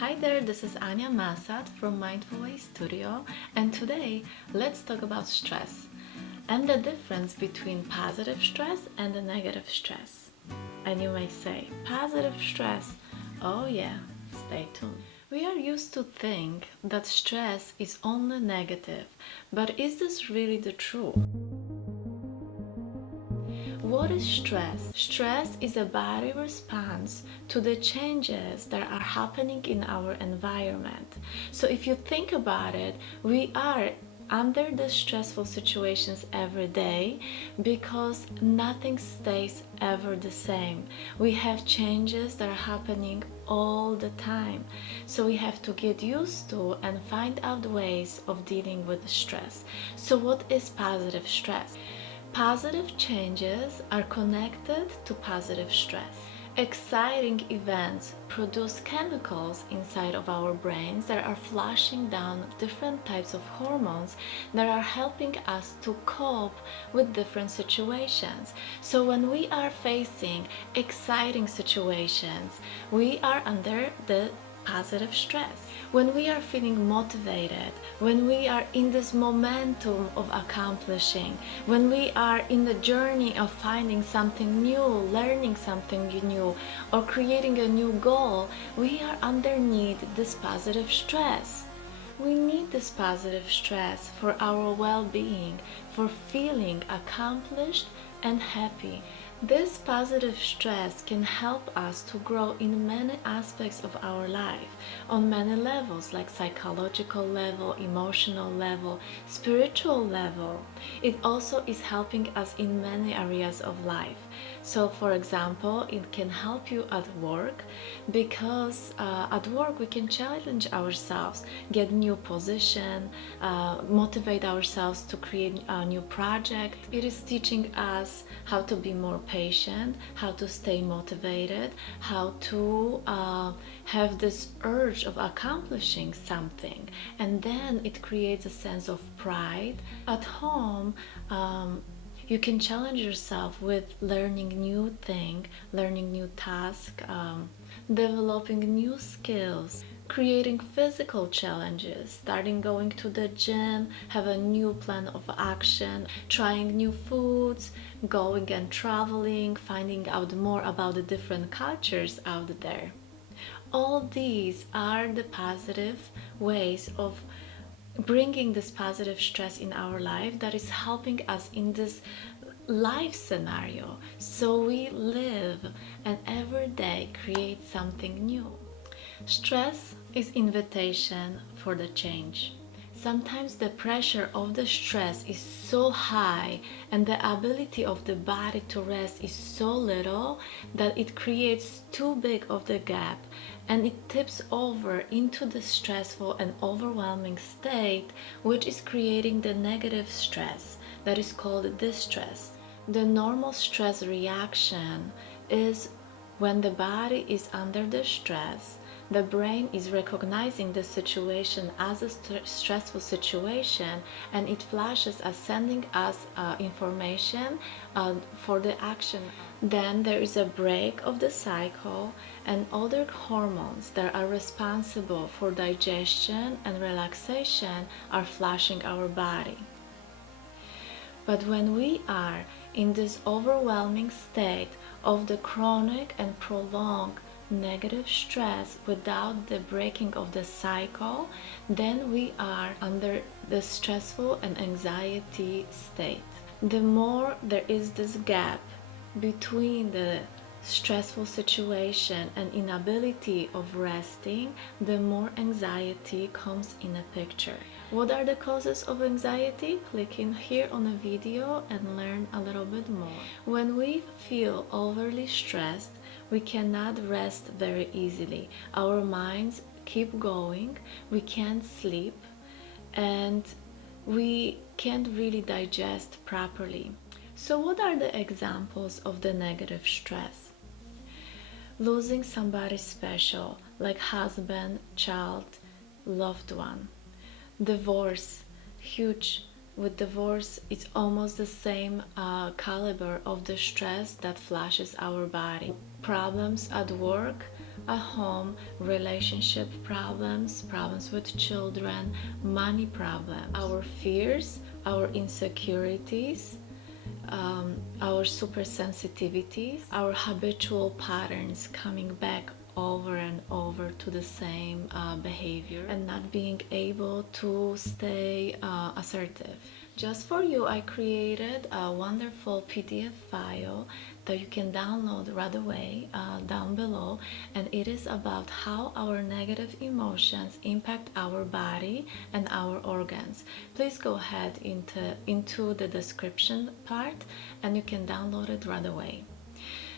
Hi there, this is Ania Massatt from Mindful Way Studio, and today let's talk about stress and the difference between positive stress and the negative stress. And you may say, positive stress? Oh yeah, stay tuned. We are used to think that stress is only negative, but is this really the truth? What is stress? Stress is a body response to the changes that are happening in our environment. So if you think about it, we are under the stressful situations every day because nothing stays ever the same. We have changes that are happening all the time. So we have to get used to and find out ways of dealing with stress. So what is positive stress? Positive changes are connected to positive stress. Exciting events produce chemicals inside of our brains that are flushing down different types of hormones that are helping us to cope with different situations. So when we are facing exciting situations, we are under the positive stress. When we are feeling motivated, when we are in this momentum of accomplishing, when we are in the journey of finding something new, learning something new, or creating a new goal, we are underneath this positive stress. We need this positive stress for our well-being, for feeling accomplished and happy. This positive stress can help us to grow in many aspects of our life, on many levels, like psychological level, emotional level, spiritual level. It also is helping us in many areas of life. So for example, it can help you at work because at work we can challenge ourselves, get new position, motivate ourselves to create a new project. It is teaching us how to be more patient, how to stay motivated, how to have this urge of accomplishing something, and then it creates a sense of pride. At home, you can challenge yourself with learning new thing, learning new task, developing new skills, creating physical challenges, starting going to the gym, have a new plan of action, trying new foods, going and traveling, finding out more about the different cultures out there. All these are the positive ways of bringing this positive stress in our life that is helping us in this life scenario, so we live and every day create something new. Stress is invitation for the change. Sometimes the pressure of the stress is so high and the ability of the body to rest is so little that it creates too big of the gap and it tips over into the stressful and overwhelming state, which is creating the negative stress that is called distress. The normal stress reaction is when the body is under the stress, the brain is recognizing the situation as a stressful situation and it flashes as sending us information for the action. Then there is a break of the cycle and other hormones that are responsible for digestion and relaxation are flashing our body. But when we are in this overwhelming state of the chronic and prolonged negative stress without the breaking of the cycle, then we are under the stressful and anxiety state. The more there is this gap between the stressful situation and inability of resting, the more anxiety comes in a picture. What are the causes of anxiety? Click in here on the video and learn a little bit more. When we feel overly stressed, we cannot rest very easily. Our minds keep going, we can't sleep, and we can't really digest properly. So what are the examples of the negative stress? Losing somebody special, like husband, child, loved one. Divorce, huge. With divorce, it's almost the same caliber of the stress that flashes our body. Problems at work, at home, relationship problems, problems with children, money problems, our fears, our insecurities, our super sensitivities, our habitual patterns coming back over and over to the same behavior, and not being able to stay assertive. Just for you, I created a wonderful PDF file that you can download right away down below, and it is about how our negative emotions impact our body and our organs. Please go ahead into the description part and you can download it right away.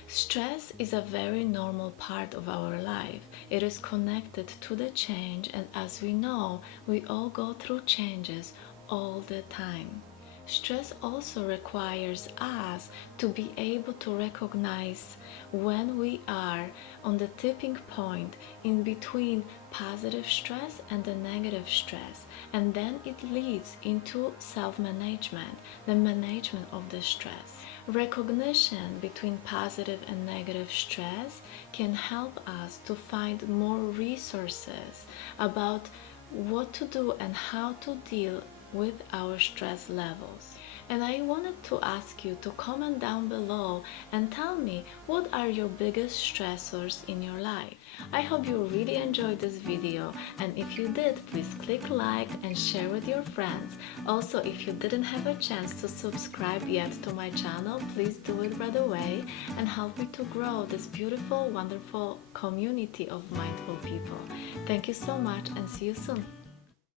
Stress is a very normal part of our life. It is connected to the change, and as we know, we all go through changes all the time. Stress also requires us to be able to recognize when we are on the tipping point in between positive stress and the negative stress, and then it leads into self-management, the management of the stress. Recognition between positive and negative stress can help us to find more resources about what to do and how to deal with our stress levels. And I wanted to ask you to comment down below and tell me what are your biggest stressors in your life. I hope you really enjoyed this video, and if you did, please click like and share with your friends. Also, if you didn't have a chance to subscribe yet to my channel, please do it right away and help me to grow this beautiful, wonderful community of mindful people. Thank you so much and see you soon.